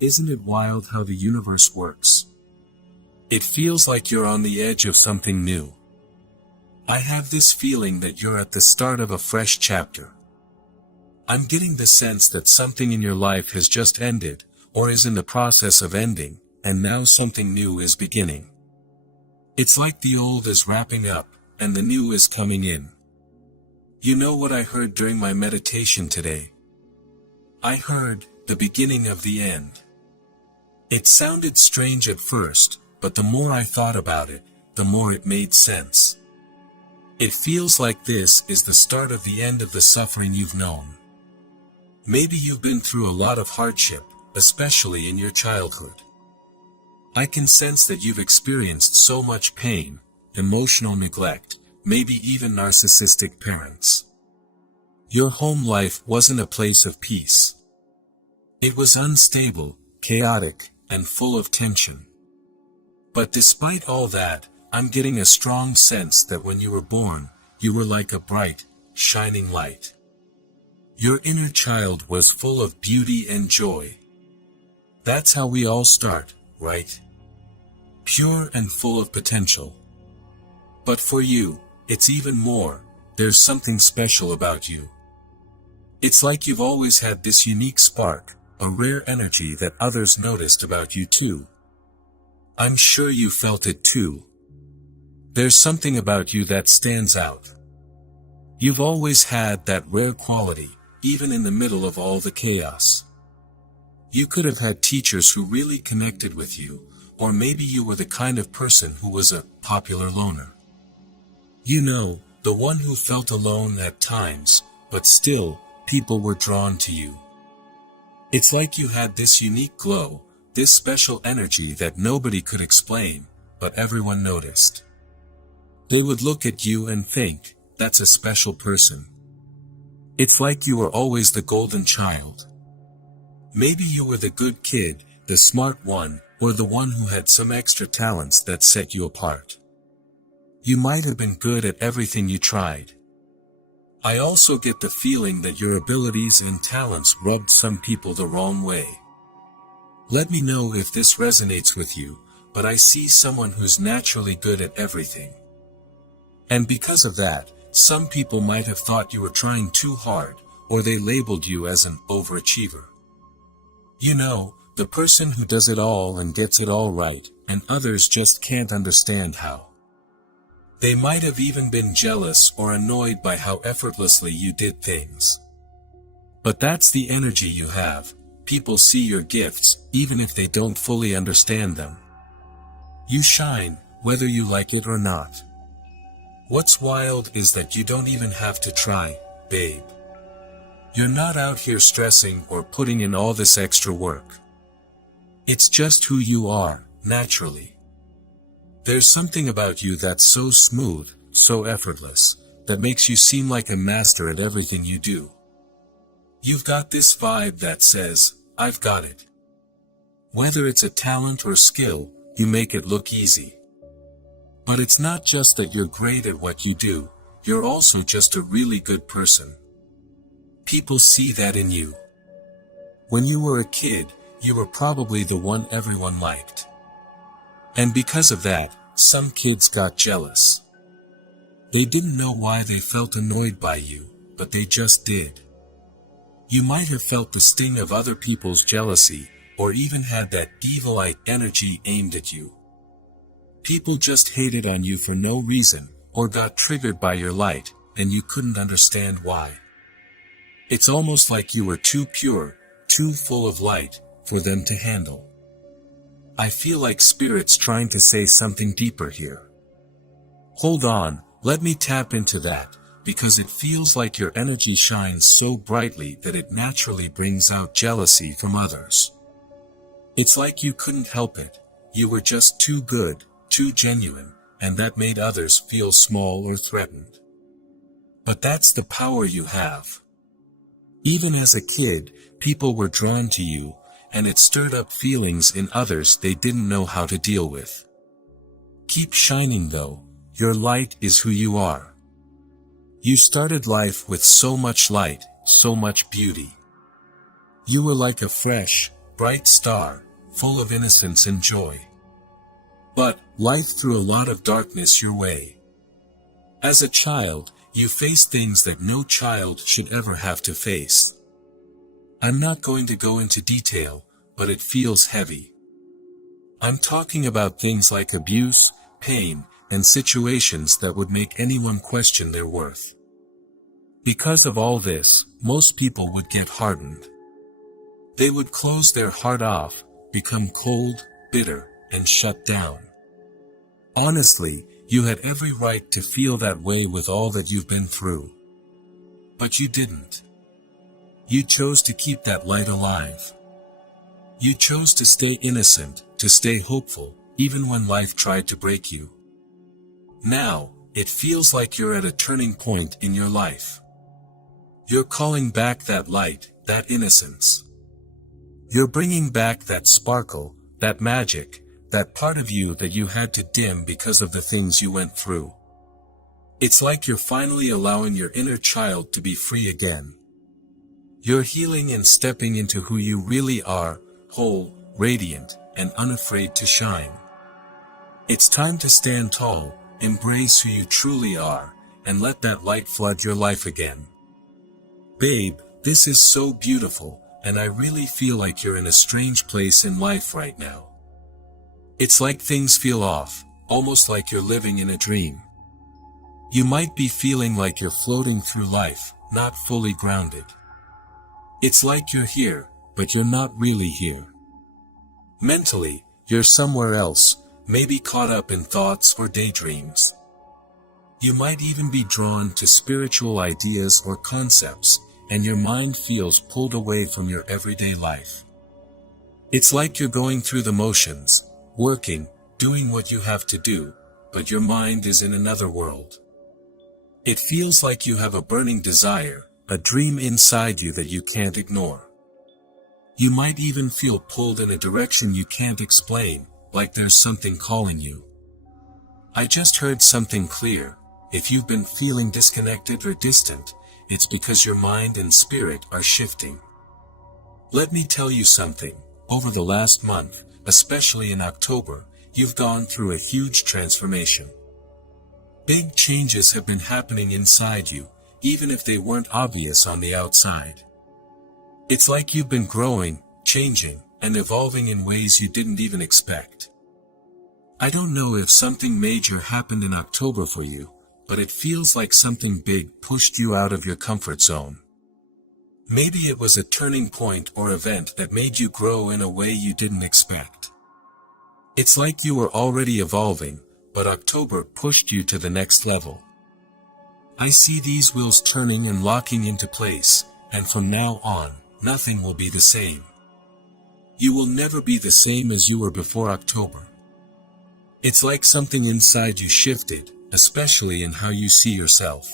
Isn't it wild how the universe works? It feels like you're on the edge of something new. I have this feeling that you're at the start of a fresh chapter. I'm getting the sense that something in your life has just ended, or is in the process of ending, and now something new is beginning. It's like the old is wrapping up, and the new is coming in. You know what I heard during my meditation today? I heard, the beginning of the end. It sounded strange at first, but the more I thought about it, the more it made sense. It feels like this is the start of the end of the suffering you've known. Maybe you've been through a lot of hardship, especially in your childhood. I can sense that you've experienced so much pain, emotional neglect, maybe even narcissistic parents. Your home life wasn't a place of peace. It was unstable, chaotic, and full of tension. But despite all that, I'm getting a strong sense that when you were born, you were like a bright, shining light. Your inner child was full of beauty and joy. That's how we all start, right? Pure and full of potential. But for you, it's even more. There's something special about you. It's like you've always had this unique spark, a rare energy that others noticed about you too. I'm sure you felt it too. There's something about you that stands out. You've always had that rare quality, even in the middle of all the chaos. You could have had teachers who really connected with you, or maybe you were the kind of person who was a popular loner. You know, the one who felt alone at times, but still, people were drawn to you. It's like you had this unique glow, this special energy that nobody could explain, but everyone noticed. They would look at you and think, that's a special person. It's like you were always the golden child. Maybe you were the good kid, the smart one, or the one who had some extra talents that set you apart. You might have been good at everything you tried. I also get the feeling that your abilities and talents rubbed some people the wrong way. Let me know if this resonates with you, but I see someone who's naturally good at everything. And because of that, some people might have thought you were trying too hard, or they labeled you as an overachiever. You know, the person who does it all and gets it all right, and others just can't understand how. They might have even been jealous or annoyed by how effortlessly you did things. But that's the energy you have. People see your gifts, even if they don't fully understand them. You shine, whether you like it or not. What's wild is that you don't even have to try, babe. You're not out here stressing or putting in all this extra work. It's just who you are, naturally. There's something about you that's so smooth, so effortless, that makes you seem like a master at everything you do. You've got this vibe that says, I've got it. Whether it's a talent or skill, you make it look easy. But it's not just that you're great at what you do, you're also just a really good person. People see that in you. When you were a kid, you were probably the one everyone liked. And because of that, some kids got jealous. They didn't know why they felt annoyed by you, but they just did. You might have felt the sting of other people's jealousy, or even had that diva-like energy aimed at you. People just hated on you for no reason, or got triggered by your light, and you couldn't understand why. It's almost like you were too pure, too full of light, for them to handle. I feel like Spirit's trying to say something deeper here. Hold on, let me tap into that, because it feels like your energy shines so brightly that it naturally brings out jealousy from others. It's like you couldn't help it, you were just too good, too genuine, and that made others feel small or threatened. But that's the power you have. Even as a kid, people were drawn to you, and it stirred up feelings in others they didn't know how to deal with. Keep shining though, your light is who you are. You started life with so much light, so much beauty. You were like a fresh, bright star, full of innocence and joy. But life threw a lot of darkness your way. As a child, you faced things that no child should ever have to face. I'm not going to go into detail, but it feels heavy. I'm talking about things like abuse, pain, and situations that would make anyone question their worth. Because of all this, most people would get hardened. They would close their heart off, become cold, bitter, and shut down. Honestly, you had every right to feel that way with all that you've been through. But you didn't. You chose to keep that light alive. You chose to stay innocent, to stay hopeful, even when life tried to break you. Now, it feels like you're at a turning point in your life. You're calling back that light, that innocence. You're bringing back that sparkle, that magic, that part of you that you had to dim because of the things you went through. It's like you're finally allowing your inner child to be free again. You're healing and stepping into who you really are, whole, radiant, and unafraid to shine. It's time to stand tall, embrace who you truly are, and let that light flood your life again. Babe, this is so beautiful, and I really feel like you're in a strange place in life right now. It's like things feel off, almost like you're living in a dream. You might be feeling like you're floating through life, not fully grounded. It's like you're here, but you're not really here. Mentally, you're somewhere else, maybe caught up in thoughts or daydreams. You might even be drawn to spiritual ideas or concepts, and your mind feels pulled away from your everyday life. It's like you're going through the motions, working, doing what you have to do, but your mind is in another world. It feels like you have a burning desire, a dream inside you that you can't ignore. You might even feel pulled in a direction you can't explain, like there's something calling you. I just heard something clear. If you've been feeling disconnected or distant, it's because your mind and spirit are shifting. Let me tell you something. Over the last month, especially in October, you've gone through a huge transformation. Big changes have been happening inside you, even if they weren't obvious on the outside. It's like you've been growing, changing, and evolving in ways you didn't even expect. I don't know if something major happened in October for you, but it feels like something big pushed you out of your comfort zone. Maybe it was a turning point or event that made you grow in a way you didn't expect. It's like you were already evolving, but October pushed you to the next level. I see these wheels turning and locking into place, and from now on, nothing will be the same. You will never be the same as you were before October. It's like something inside you shifted, especially in how you see yourself.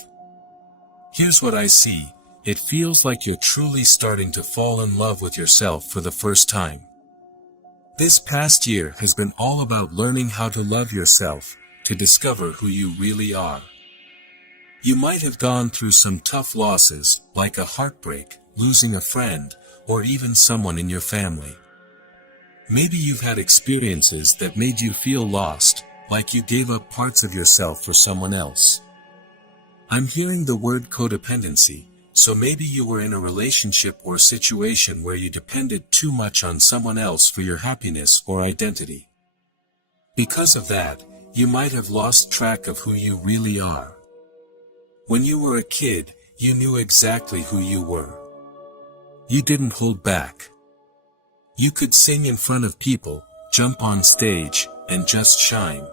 Here's what I see. It feels like you're truly starting to fall in love with yourself for the first time. This past year has been all about learning how to love yourself, to discover who you really are. You might have gone through some tough losses, like a heartbreak, losing a friend, or even someone in your family. Maybe you've had experiences that made you feel lost, like you gave up parts of yourself for someone else. I'm hearing the word codependency, so maybe you were in a relationship or situation where you depended too much on someone else for your happiness or identity. Because of that, you might have lost track of who you really are. When you were a kid, you knew exactly who you were. You didn't hold back. You could sing in front of people, jump on stage, and just shine.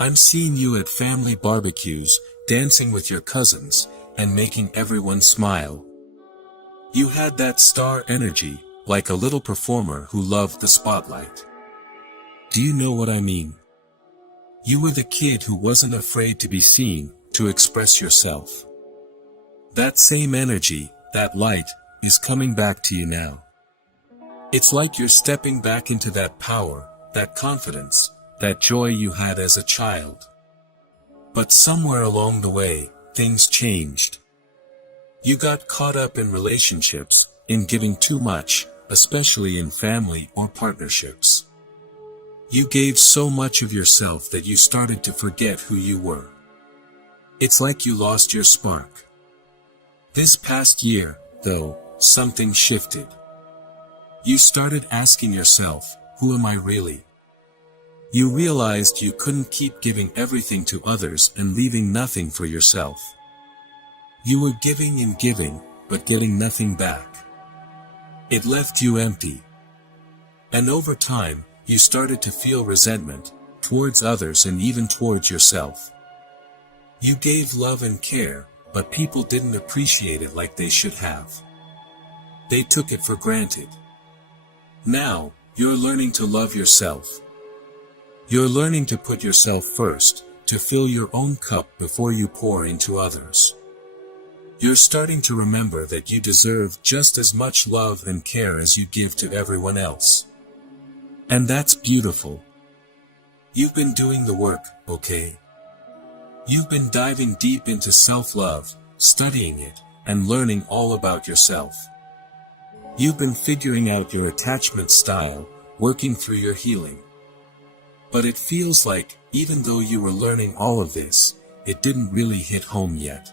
I'm seeing you at family barbecues, dancing with your cousins, and making everyone smile. You had that star energy, like a little performer who loved the spotlight. Do you know what I mean? You were the kid who wasn't afraid to be seen, to express yourself. That same energy, that light, is coming back to you now. It's like you're stepping back into that power, that confidence, that joy you had as a child. But somewhere along the way, things changed. You got caught up in relationships, in giving too much, especially in family or partnerships. You gave so much of yourself that you started to forget who you were. It's like you lost your spark. This past year, though, something shifted. You started asking yourself, who am I really? You realized you couldn't keep giving everything to others and leaving nothing for yourself. You were giving and giving, but getting nothing back. It left you empty. And over time, you started to feel resentment towards others and even towards yourself. You gave love and care, but people didn't appreciate it like they should have. They took it for granted. Now, you're learning to love yourself. You're learning to put yourself first, to fill your own cup before you pour into others. You're starting to remember that you deserve just as much love and care as you give to everyone else. And that's beautiful. You've been doing the work, okay? You've been diving deep into self-love, studying it, and learning all about yourself. You've been figuring out your attachment style, working through your healing. But it feels like, even though you were learning all of this, it didn't really hit home yet.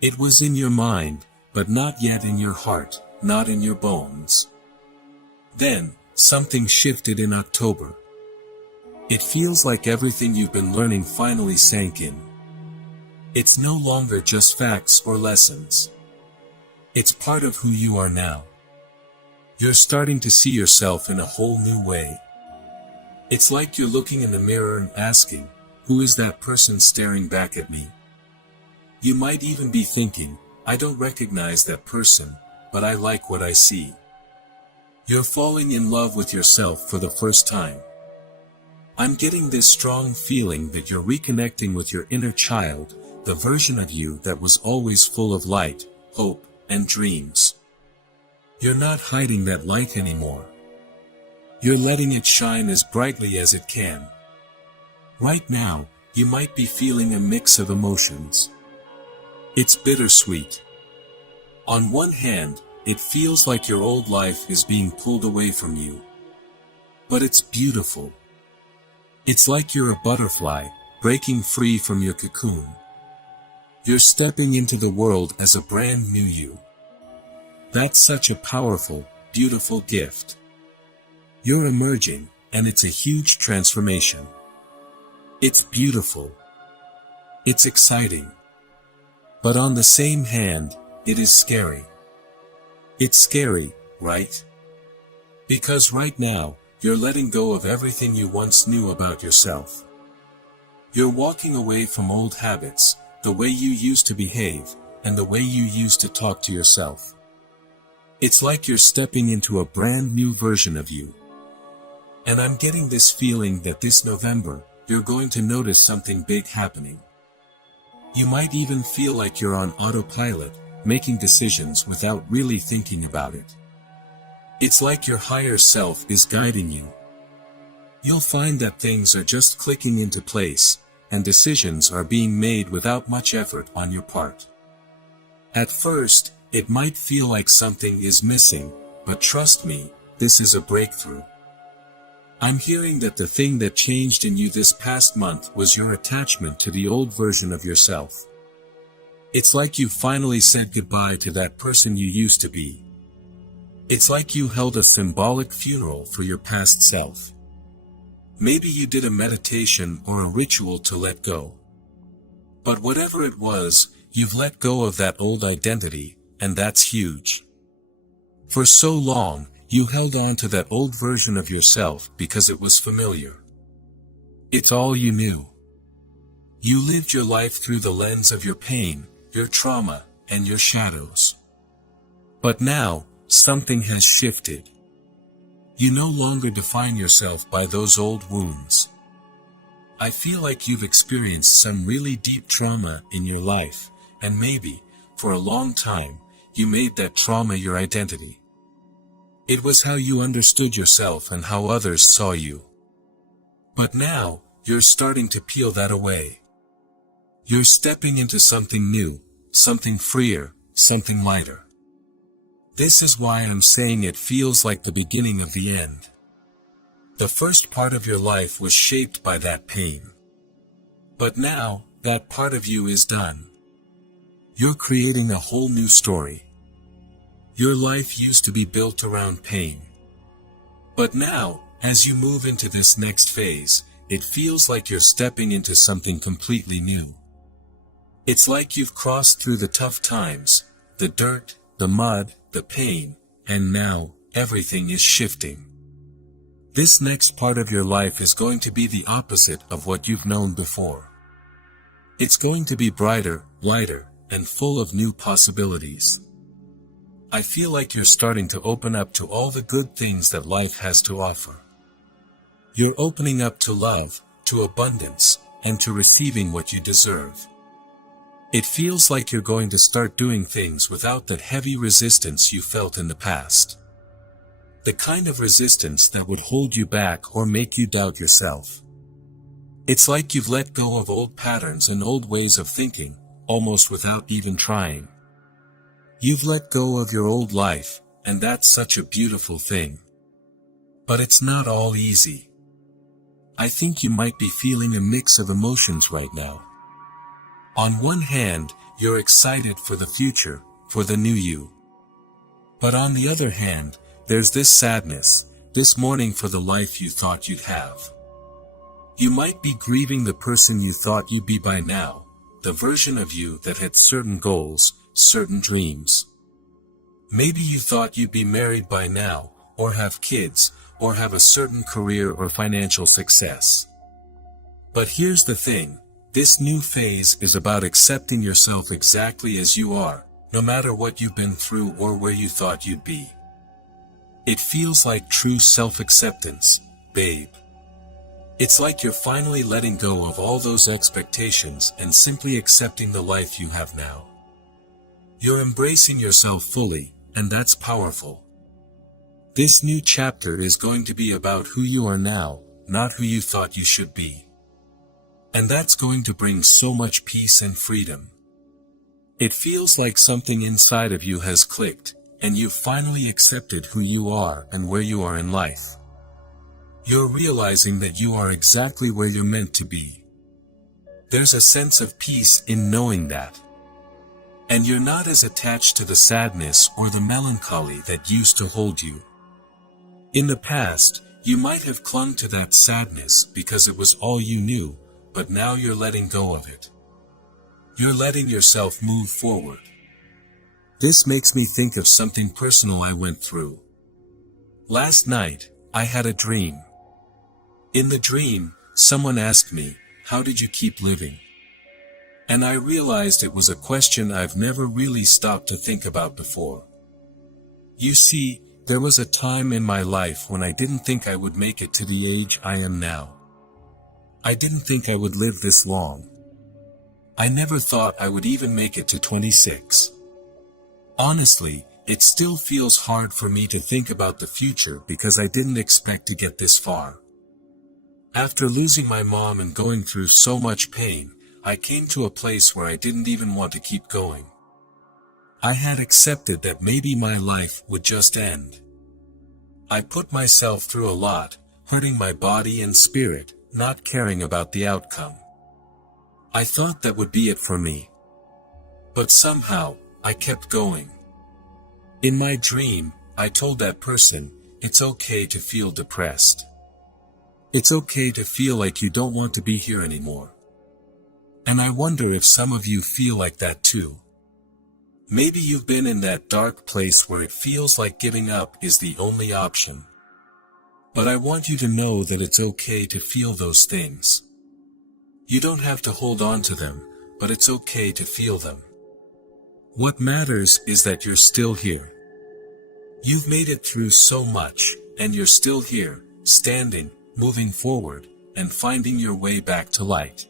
It was in your mind, but not yet in your heart, not in your bones. Then, something shifted in October. It feels like everything you've been learning finally sank in. It's no longer just facts or lessons. It's part of who you are now. You're starting to see yourself in a whole new way. It's like you're looking in the mirror and asking, who is that person staring back at me? You might even be thinking, I don't recognize that person, but I like what I see. You're falling in love with yourself for the first time. I'm getting this strong feeling that you're reconnecting with your inner child, the version of you that was always full of light, hope, and dreams. You're not hiding that light anymore. You're letting it shine as brightly as it can. Right now, you might be feeling a mix of emotions. It's bittersweet. On one hand, it feels like your old life is being pulled away from you. But it's beautiful. It's like you're a butterfly, breaking free from your cocoon. You're stepping into the world as a brand new you. That's such a powerful, beautiful gift. You're emerging, and it's a huge transformation. It's beautiful. It's exciting. But on the same hand, it is scary. It's scary, right? Because right now, you're letting go of everything you once knew about yourself. You're walking away from old habits, the way you used to behave, and the way you used to talk to yourself. It's like you're stepping into a brand new version of you. And I'm getting this feeling that this November, you're going to notice something big happening. You might even feel like you're on autopilot, making decisions without really thinking about it. It's like your higher self is guiding you. You'll find that things are just clicking into place, and decisions are being made without much effort on your part. At first, it might feel like something is missing, but trust me, this is a breakthrough. I'm hearing that the thing that changed in you this past month was your attachment to the old version of yourself. It's like you finally said goodbye to that person you used to be. It's like you held a symbolic funeral for your past self. Maybe you did a meditation or a ritual to let go. But whatever it was, you've let go of that old identity, and that's huge. For so long, you held on to that old version of yourself because it was familiar. It's all you knew. You lived your life through the lens of your pain, your trauma, and your shadows. But now, something has shifted. You no longer define yourself by those old wounds. I feel like you've experienced some really deep trauma in your life, and maybe, for a long time, you made that trauma your identity. It was how you understood yourself and how others saw you. But now, you're starting to peel that away. You're stepping into something new, something freer, something lighter. This is why I'm saying it feels like the beginning of the end. The first part of your life was shaped by that pain. But now, that part of you is done. You're creating a whole new story. Your life used to be built around pain. But now, as you move into this next phase, it feels like you're stepping into something completely new. It's like you've crossed through the tough times, the dirt, the mud, the pain, and now, everything is shifting. This next part of your life is going to be the opposite of what you've known before. It's going to be brighter, lighter, and full of new possibilities. I feel like you're starting to open up to all the good things that life has to offer. You're opening up to love, to abundance, and to receiving what you deserve. It feels like you're going to start doing things without that heavy resistance you felt in the past. The kind of resistance that would hold you back or make you doubt yourself. It's like you've let go of old patterns and old ways of thinking, almost without even trying. You've let go of your old life, and that's such a beautiful thing. But it's not all easy. I think you might be feeling a mix of emotions right now. On one hand, you're excited for the future, for the new you. But on the other hand, there's this sadness, this mourning for the life you thought you'd have. You might be grieving the person you thought you'd be by now, the version of you that had certain goals, certain dreams. Maybe you thought you'd be married by now, or have kids, or have a certain career or financial success. But here's the thing, this new phase is about accepting yourself exactly as you are, no matter what you've been through or where you thought you'd be. It feels like true self-acceptance, babe. It's like you're finally letting go of all those expectations and simply accepting the life you have now. You're embracing yourself fully, and that's powerful. This new chapter is going to be about who you are now, not who you thought you should be. And that's going to bring so much peace and freedom. It feels like something inside of you has clicked, and you've finally accepted who you are and where you are in life. You're realizing that you are exactly where you're meant to be. There's a sense of peace in knowing that. And you're not as attached to the sadness or the melancholy that used to hold you. In the past, you might have clung to that sadness because it was all you knew, but now you're letting go of it. You're letting yourself move forward. This makes me think of something personal I went through. Last night, I had a dream. In the dream, someone asked me, "How did you keep living?" And I realized it was a question I've never really stopped to think about before. You see, there was a time in my life when I didn't think I would make it to the age I am now. I didn't think I would live this long. I never thought I would even make it to 26. Honestly, it still feels hard for me to think about the future because I didn't expect to get this far. After losing my mom and going through so much pain, I came to a place where I didn't even want to keep going. I had accepted that maybe my life would just end. I put myself through a lot, hurting my body and spirit, not caring about the outcome. I thought that would be it for me. But somehow, I kept going. In my dream, I told that person, it's okay to feel depressed. It's okay to feel like you don't want to be here anymore. And I wonder if some of you feel like that too. Maybe you've been in that dark place where it feels like giving up is the only option. But I want you to know that it's okay to feel those things. You don't have to hold on to them, but it's okay to feel them. What matters is that you're still here. You've made it through so much, and you're still here, standing, moving forward, and finding your way back to light.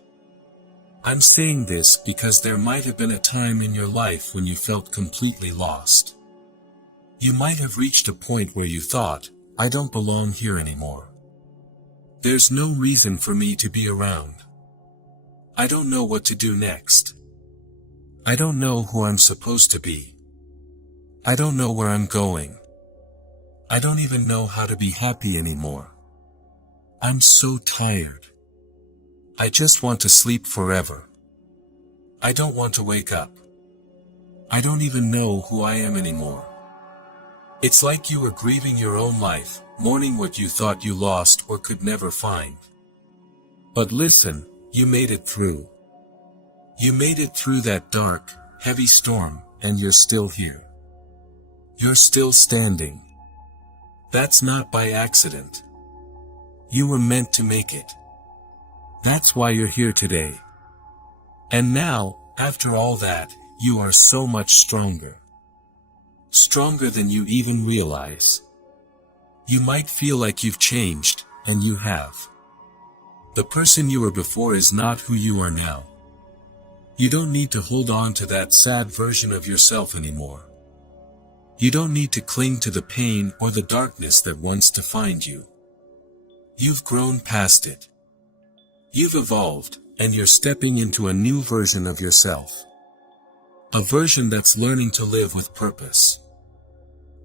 I'm saying this because there might have been a time in your life when you felt completely lost. You might have reached a point where you thought, I don't belong here anymore. There's no reason for me to be around. I don't know what to do next. I don't know who I'm supposed to be. I don't know where I'm going. I don't even know how to be happy anymore. I'm so tired. I just want to sleep forever. I don't want to wake up. I don't even know who I am anymore. It's like you were grieving your own life, mourning what you thought you lost or could never find. But listen, you made it through. You made it through that dark, heavy storm, and you're still here. You're still standing. That's not by accident. You were meant to make it. That's why you're here today. And now, after all that, you are so much stronger. Stronger than you even realize. You might feel like you've changed, and you have. The person you were before is not who you are now. You don't need to hold on to that sad version of yourself anymore. You don't need to cling to the pain or the darkness that once defined you. You've grown past it. You've evolved, and you're stepping into a new version of yourself. A version that's learning to live with purpose.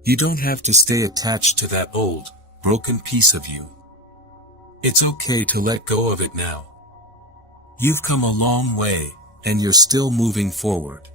You don't have to stay attached to that old, broken piece of you. It's okay to let go of it now. You've come a long way, and you're still moving forward.